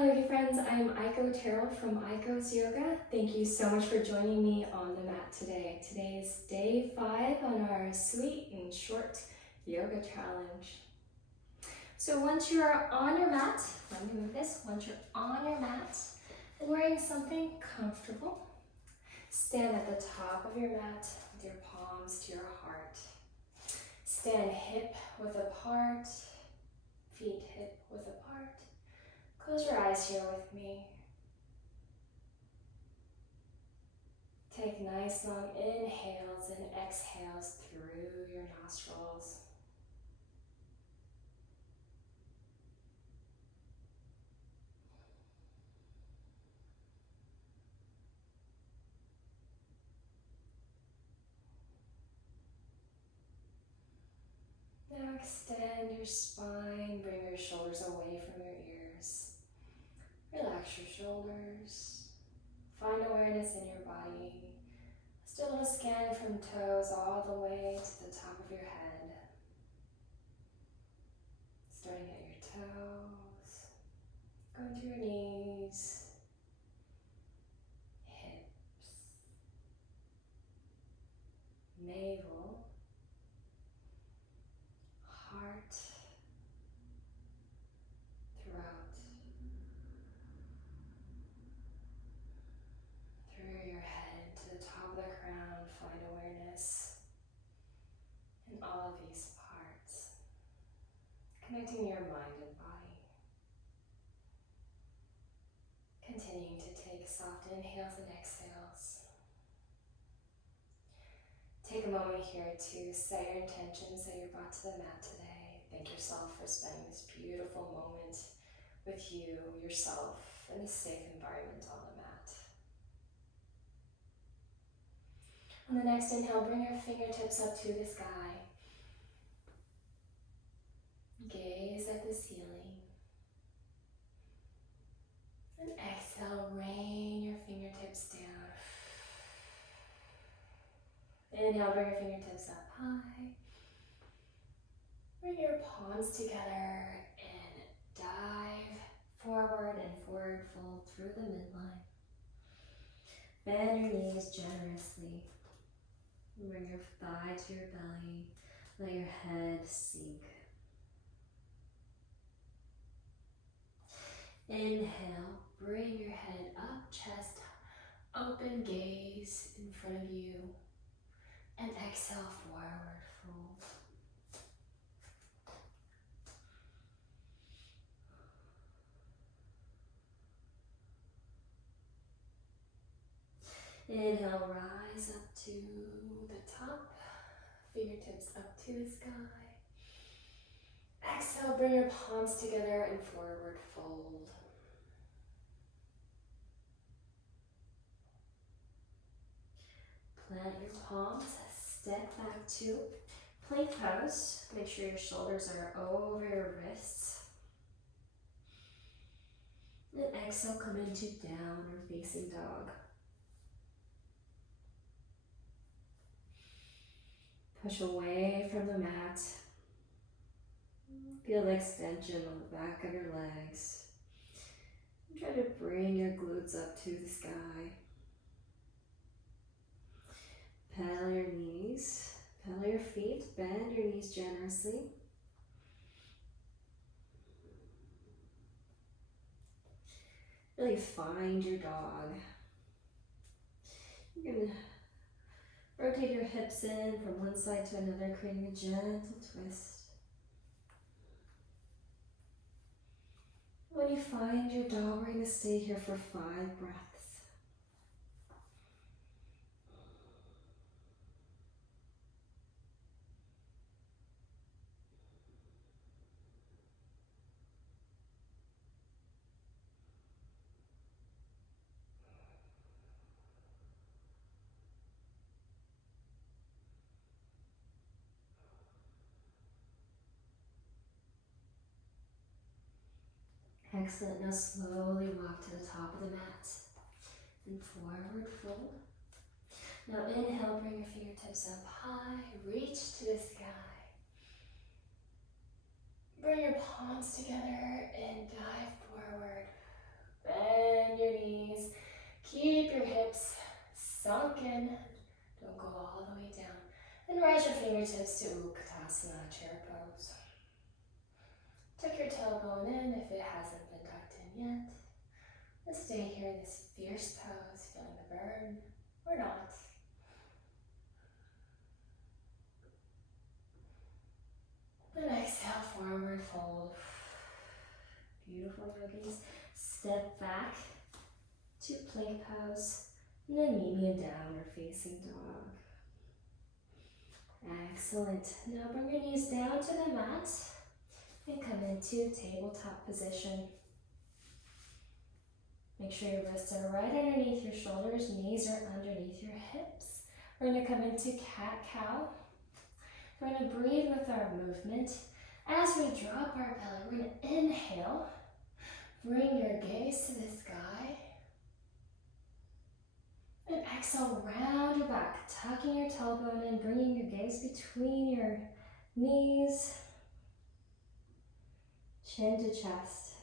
Hello, dear friends. I'm Aiko Terrell from Aiko's Yoga. Thank you so much for joining me on the mat today. Today is day 5 on our sweet and short yoga challenge. So once you're on your mat, let me move this. Once you're on your mat and wearing something comfortable, stand at the top of your mat with your palms to your heart. Stand hip width apart, feet hip width apart. Close your eyes here with me. Take nice long inhales and exhales through your nostrils. Now extend your spine, bring your shoulders away from your ears. Relax your shoulders. Find awareness in your body. Let's do a little scan from toes all the way to the top of your head. Starting at your toes, going to your knees, hips, navel, heart, throat, through your head to the top of the crown. Find awareness in all of these parts, connecting your mind and body. Continuing to take soft inhales and exhales. Take a moment here to set your intentions that you brought to the mat today. Thank yourself for spending this beautiful moment with you, yourself, in a safe environment on the mat. On the next inhale, bring your fingertips up to the sky. Gaze at the ceiling. And exhale, rain your fingertips down. Inhale, bring your fingertips up high. Bring your palms together and dive forward and forward fold through the midline. Bend your knees generously. Bring your thigh to your belly. Let your head sink. Inhale, bring your head up, chest open, gaze in front of you. And exhale, forward fold. Inhale, rise up to the top, fingertips up to the sky. Exhale, bring your palms together and forward fold. Plant your palms, step back to plank pose. Make sure your shoulders are over your wrists. And exhale, come into down or facing dog. Push away from the mat. Feel the extension on the back of your legs. And try to bring your glutes up to the sky. Pedal your knees, pedal your feet, bend your knees generously. Really find your dog. You're going to rotate your hips in from one side to another, creating a gentle twist. When you find your dog, we're going to stay here for 5 breaths. Excellent. Now slowly walk to the top of the mat and forward fold. Now inhale, bring your fingertips up high, reach to the sky. Bring your palms together and dive forward. And rise your fingertips to Utkatasana, chair pose. Tuck your tailbone in if it hasn't been tucked in yet. And stay here in this fierce pose, feeling the burn, or not. And exhale, forward fold. Beautiful yogis. Step back to plank pose, and then meet me in downward facing dog. Excellent. Now bring your knees down to the mat and come into tabletop position. Make sure your wrists are right underneath your shoulders, knees are underneath your hips. We're going to come into cat-cow. We're going to breathe with our movement. As we drop our belly, we're going to inhale. Bring your gaze to the sky. And exhale, round your back, tucking your tailbone in, bringing your gaze between your knees, chin to chest.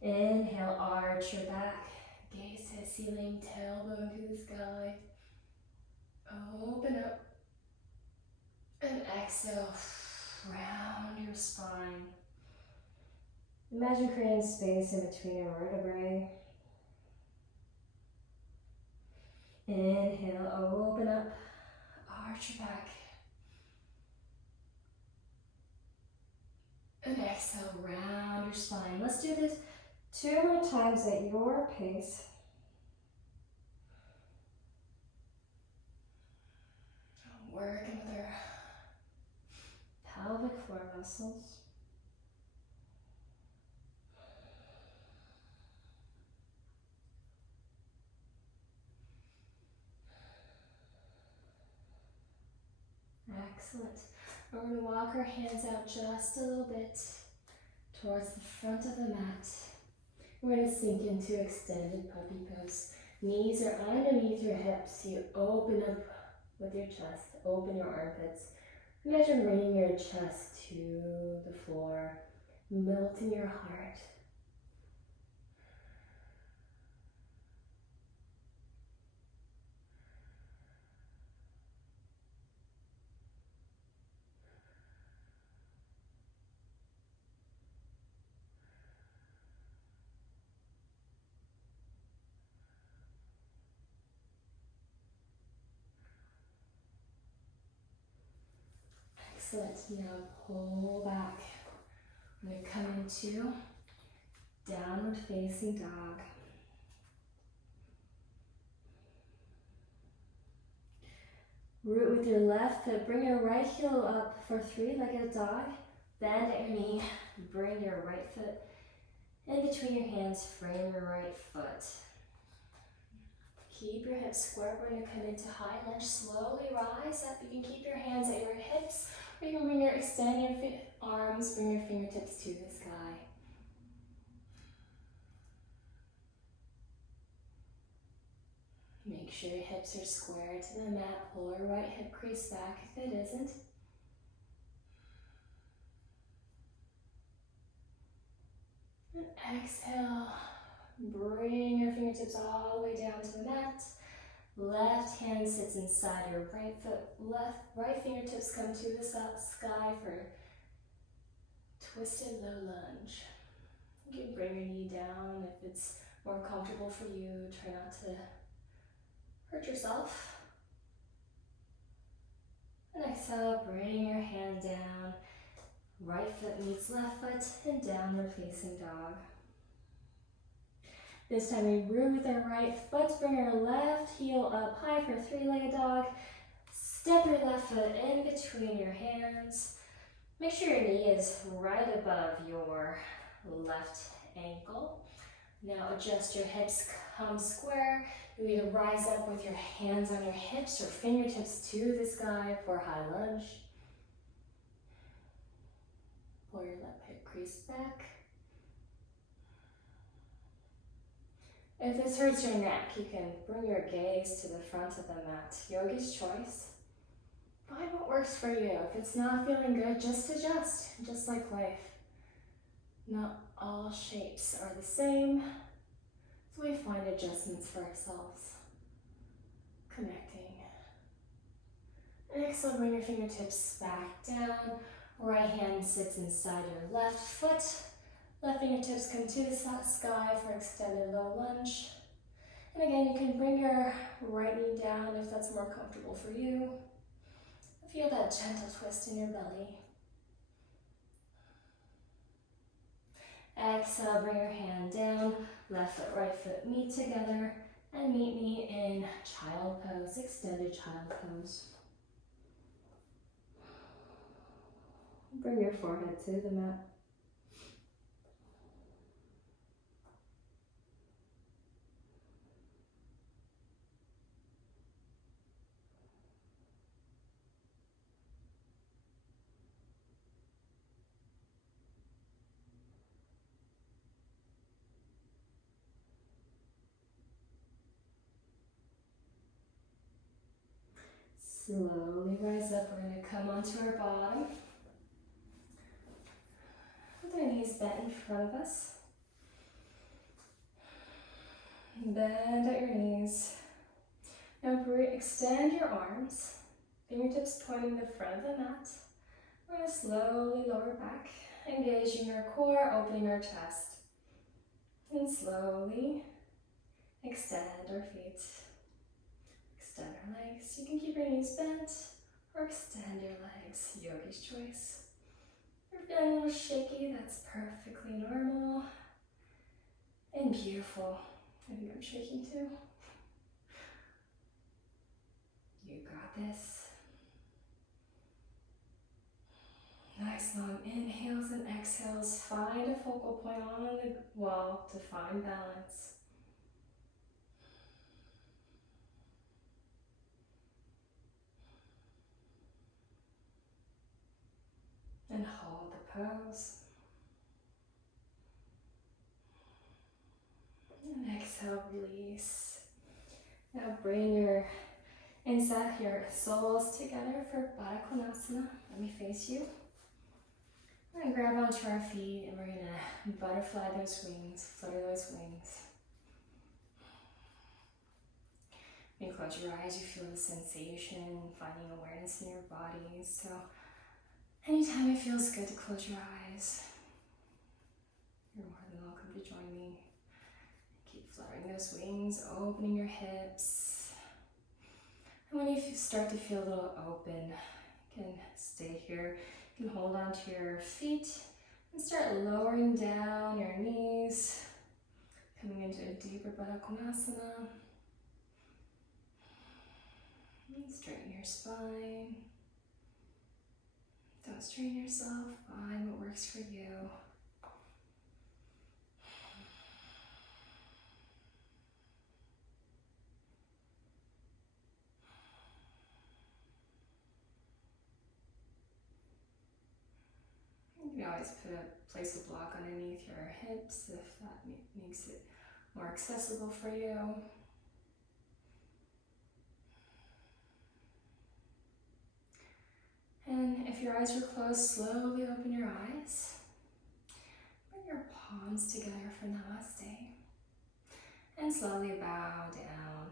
Inhale, arch your back, gaze to the ceiling, tailbone to the sky. Open up. And exhale, round your spine. Imagine creating space in between your vertebrae. Inhale, open up, arch your back. And exhale, round your spine. Let's do this 2 more times at your pace. Working with our pelvic floor muscles. Excellent. We're going to walk our hands out just a little bit towards the front of the mat. We're going to sink into extended puppy pose. Knees are underneath your hips. You open up with your chest. Open your armpits. Imagine bringing your chest to the floor. Melting your heart. Excellent. Now pull back. I'm going to come into downward facing dog. Root with your left foot. Bring your right heel up for 3-legged dog. Bend at your knee. Bring your right foot in between your hands. Frame your right foot. Keep your hips square. We're going to come into high lunge. Slowly rise up. You can keep your hands at your hips, or you can extend your arms, bring your fingertips to the sky. Make sure your hips are square to the mat. Pull your right hip crease back if it isn't. And exhale. Bring your fingertips all the way down to the mat. Left hand sits inside your right foot. Right fingertips come to the sky for twisted low lunge. You can bring your knee down if it's more comfortable for you. Try not to hurt yourself. And exhale, bring your hand down. Right foot meets left foot and downward facing dog. This time we root with our right foot, bring our left heel up high for 3-legged dog. Step your left foot in between your hands. Make sure your knee is right above your left ankle. Now adjust your hips, come square. You either rise up with your hands on your hips or fingertips to the sky for high lunge. Pull your left hip crease back. If this hurts your neck, you can bring your gaze to the front of the mat. Yogi's choice. Find what works for you. If it's not feeling good, just adjust, just like life. Not all shapes are the same, so we find adjustments for ourselves. Connecting Exhale, bring your fingertips back down. Right hand sits inside your left foot. Left fingertips come to the sky for extended low lunge. And again, you can bring your right knee down if that's more comfortable for you. Feel that gentle twist in your belly. Exhale, bring your hand down. Left foot, right foot meet together. And meet me in child pose, extended child pose. Bring your forehead to the mat. Slowly rise up. We're going to come onto our bottom. With our knees bent in front of us. Bend at your knees. Now extend your arms. Fingertips pointing the front of the mat. We're going to slowly lower back, engaging our core, opening our chest. And slowly extend our feet. Extend our legs. You can keep your knees bent or extend your legs, yogi's choice. If you're feeling a little shaky, that's perfectly normal and beautiful. I think I'm shaking too. You got this. Nice long inhales and exhales. Find a focal point on the wall to find balance. And hold the pose. And exhale, release. Now bring your soles together for Parakonasana. Let me face you. We're going to grab onto our feet and we're going to butterfly those wings, flutter those wings. When you close your eyes, you feel the sensation, finding awareness in your body. So anytime it feels good to close your eyes, you're more than welcome to join me. Keep fluttering those wings, opening your hips. And when you start to feel a little open, you can stay here. You can hold on to your feet and start lowering down your knees, coming into a deeper Parakonasana. And straighten your spine. Don't strain yourself, find what works for you. You can always place a block underneath your hips if that makes it more accessible for you. And if your eyes are closed, slowly open your eyes. Bring your palms together for Namaste. And slowly bow down.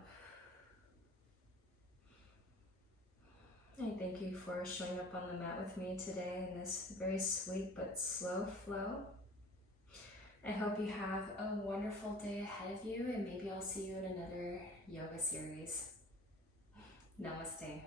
I thank you for showing up on the mat with me today in this very sweet but slow flow. I hope you have a wonderful day ahead of you, and maybe I'll see you in another yoga series. Namaste.